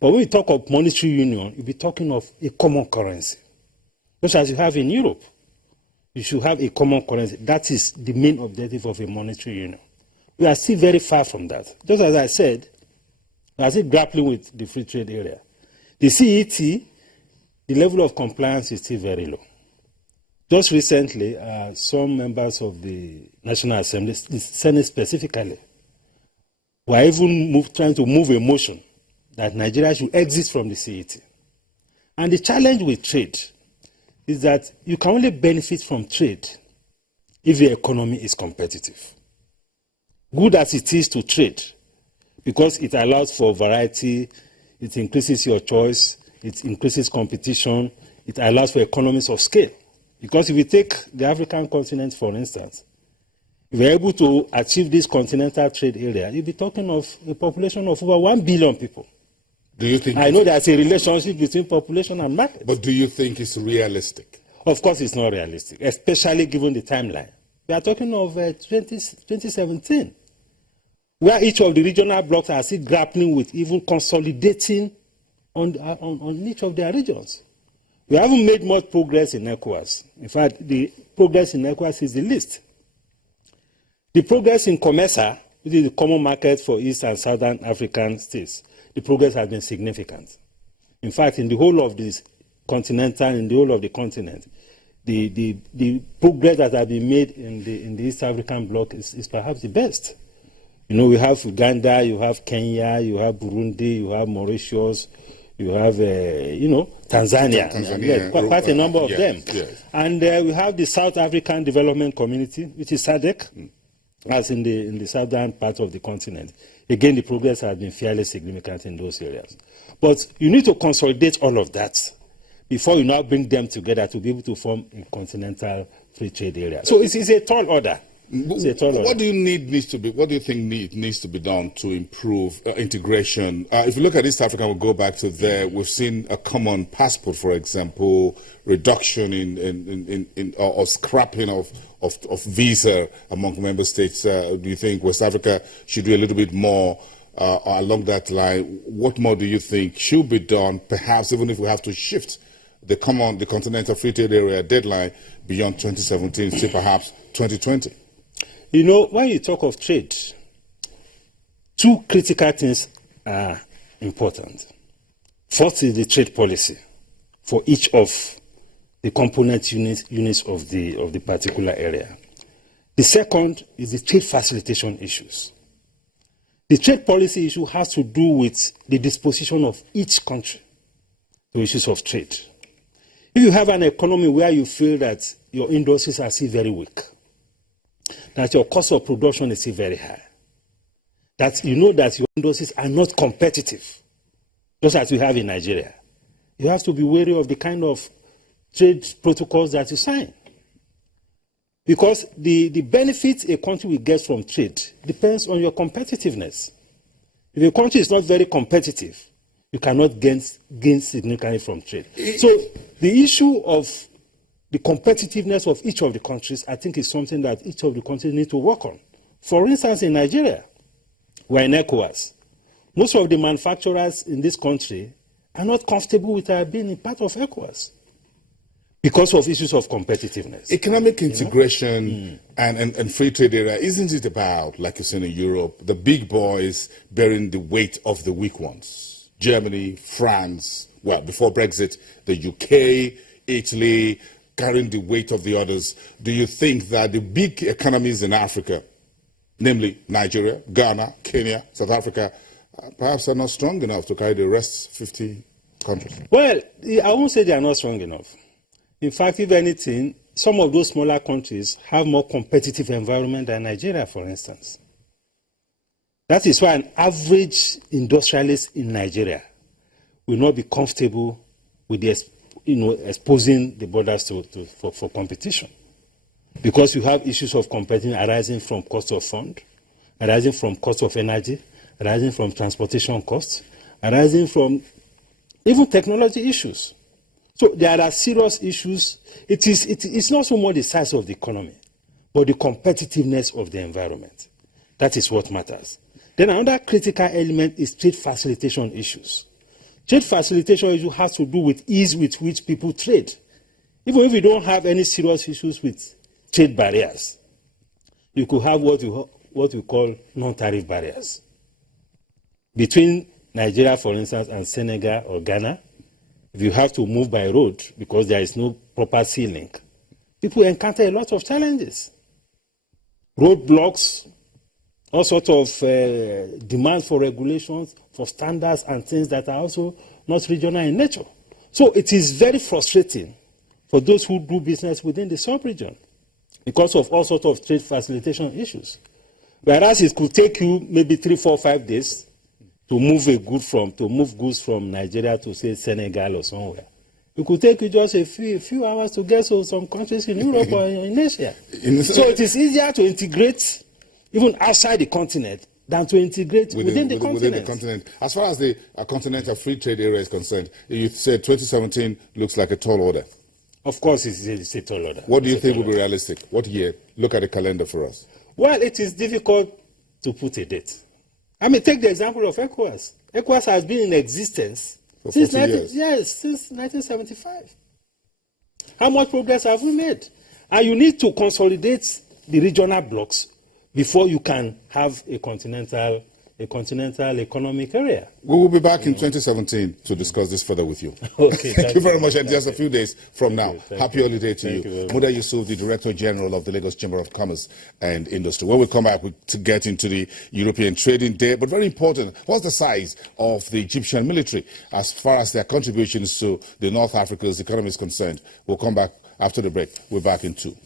But when we talk of monetary union, you'll be talking of a common currency. Just as you have in Europe, you should have a common currency. That is the main objective of a monetary union. We are still very far from that. Just as I said, we are still grappling with the free trade area. The CET, the level of compliance is still very low. Just recently, some members of the National Assembly, the Senate specifically, were even trying to move a motion that Nigeria should exit from the CET. And the challenge with trade is that you can only benefit from trade if the economy is competitive. Good as it is to trade, because it allows for variety, it increases your choice, it increases competition, it allows for economies of scale. Because if you take the African continent, for instance, if you're able to achieve this continental trade area, you'll be talking of a population of over 1 billion people. Do you think? I know there's a relationship between population and market. But do you think it's realistic? Of course it's not realistic, especially given the timeline. We are talking of 2017, where each of the regional blocks are still grappling with even consolidating on each of their regions. We haven't made much progress in ECOWAS. In fact, the progress in ECOWAS is the least. The progress in COMESA, which is the common market for East and Southern African states, the progress has been significant. In fact, in the whole of this continental, in the whole of the continent, the progress that has been made in the East African bloc is perhaps the best. You know, we have Uganda, you have Kenya, you have Burundi, you have Mauritius, you have, Tanzania. Yes, quite a number of them. Yes. And we have the South African Development Community, which is SADC, as in the southern part of the continent. Again, the progress has been fairly significant in those areas. But you need to consolidate all of that before you now bring them together to be able to form a continental free trade area. So it's a tall order. What do you think needs to be done to improve integration? If you look at East Africa, we'll go back to there. We've seen a common passport, for example, reduction or scrapping of visa among member states. Do you think West Africa should do a little bit more along that line? What more do you think should be done? Perhaps even if we have to shift the continental free trade area deadline beyond 2017, say perhaps 2020. You know, when you talk of trade, two critical things are important. First is the trade policy for each of the component units of the particular area. The second is the trade facilitation issues. The trade policy issue has to do with the disposition of each country to issues of trade. If you have an economy where you feel that your industries are still very weak, that your cost of production is still very high, that you know that your industries are not competitive, just as we have in Nigeria, you have to be wary of the kind of trade protocols that you sign. Because the benefits a country will get from trade depends on your competitiveness. If a country is not very competitive, you cannot gain significantly from trade. So the issue of the competitiveness of each of the countries, I think, is something that each of the countries need to work on. For instance, in Nigeria, we're in ECOWAS. Most of the manufacturers in this country are not comfortable with being part of ECOWAS because of issues of competitiveness. Economic integration and free trade area, isn't it about, like you've seen in Europe, the big boys bearing the weight of the weak ones? Germany, France, well, before Brexit, the UK, Italy, carrying the weight of the others. Do you think that the big economies in Africa, namely Nigeria, Ghana, Kenya, South Africa, perhaps are not strong enough to carry the rest 50 countries? Well, I won't say they are not strong enough. In fact, if anything, some of those smaller countries have more competitive environment than Nigeria, for instance. That is why an average industrialist in Nigeria will not be comfortable with exposing the borders for competition. Because you have issues of competition arising from cost of fund, arising from cost of energy, arising from transportation costs, arising from even technology issues. So there are serious issues. It's not so much the size of the economy, but the competitiveness of the environment. That is what matters. Then another critical element is trade facilitation issues. Trade facilitation issue has to do with ease with which people trade. Even if you don't have any serious issues with trade barriers, you could have what we call non-tariff barriers. Between Nigeria, for instance, and Senegal or Ghana, if you have to move by road because there is no proper sea link, people encounter a lot of challenges. Roadblocks, all sorts of demands for regulations, for standards and things that are also not regional in nature. So it is very frustrating for those who do business within the sub-region because of all sorts of trade facilitation issues. Whereas it could take you maybe 3, 4, 5 days to move goods from Nigeria to, say, Senegal or somewhere. It could take you just a few hours to get to some countries in Europe or in Asia. So it is easier to integrate even outside the continent than to integrate within the continent. As far as the continental free trade area is concerned, you said 2017 looks like a tall order. Of course, it's a tall order. What do you think will be realistic? What year? Look at the calendar for us. Well, it is difficult to put a date. I mean, take the example of ECOWAS. ECOWAS has been in existence since 1975. How much progress have we made? And you need to consolidate the regional blocks before you can have a continental economic area. We will be back in 2017 to discuss this further with you. Okay, thank you very much. And just a few days from now. Happy holiday to you. Muda Yusuf, the Director General of the Lagos Chamber of Commerce and Industry. When we come back to get into the European Trading Day, but very important, what's the size of the Egyptian military as far as their contributions to the North Africa's economy is concerned? We'll come back after the break. We're back in 2.